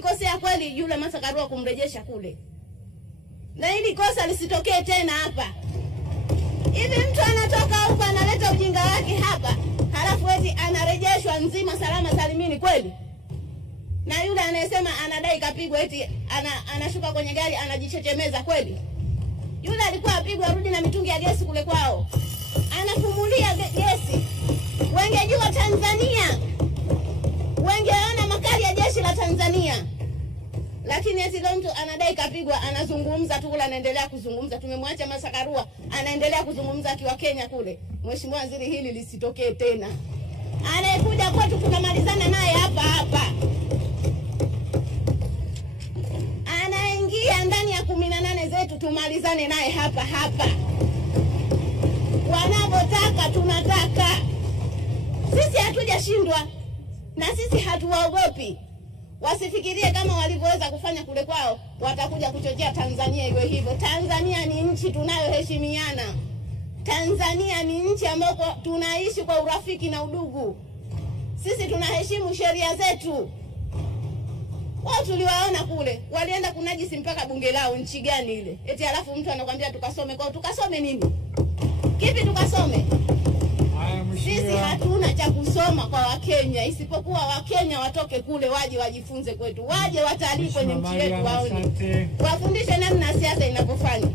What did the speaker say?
tulikosea kweli yule Martha Karua kumrejesha kule. Na hili kosa lisitokee tena hapa. Hivi mtu anatoka huko analeta ujinga wake hapa, halafu eti anarejeshwa nzima salama salimini kweli? Na yule anayesema anadai kapigwa eti anashuka kwenye gari anajichechemeza kweli? Yule alikuwa apigwa arudi na mitungi ya gesi kule kwao. Anafumulia gesi. Wengejua Tanzania. Wengeona makali ya jeshi la Tanzania. Lakini eti leo mtu anadai kapigwa, anazungumza tu kule, anaendelea kuzungumza. Tumemwacha Martha Karua anaendelea kuzungumza akiwa Kenya kule. Mheshimiwa Waziri, hili lisitokee tena. Anayekuja kwetu tunamalizana naye hapa hapa. Anaingia ndani ya 18 zetu tumalizane naye hapa hapa. Wanapotaka tunataka. Sisi hatujashindwa na sisi hatuwaogopi. Wasifikirie kama walivyoweza kufanya kule kwao watakuja kuchochea Tanzania iwe hivyo. Tanzania ni nchi tunayoheshimiana. Tanzania ni nchi ambayo tunaishi kwa urafiki na udugu. Sisi tunaheshimu sheria zetu. Wao tuliwaona kule, walienda kunajisi mpaka bunge lao. Nchi gani ile? Eti alafu mtu anakuambia tukasome kwao. Tukasome nini? Kipi tukasome? Sisi hatuna cha kusoma kwa Wakenya, isipokuwa Wakenya watoke kule waje wajifunze kwetu. Waje watalii kwenye nchi yetu waone. Wafundishe namna siasa inavyofanya.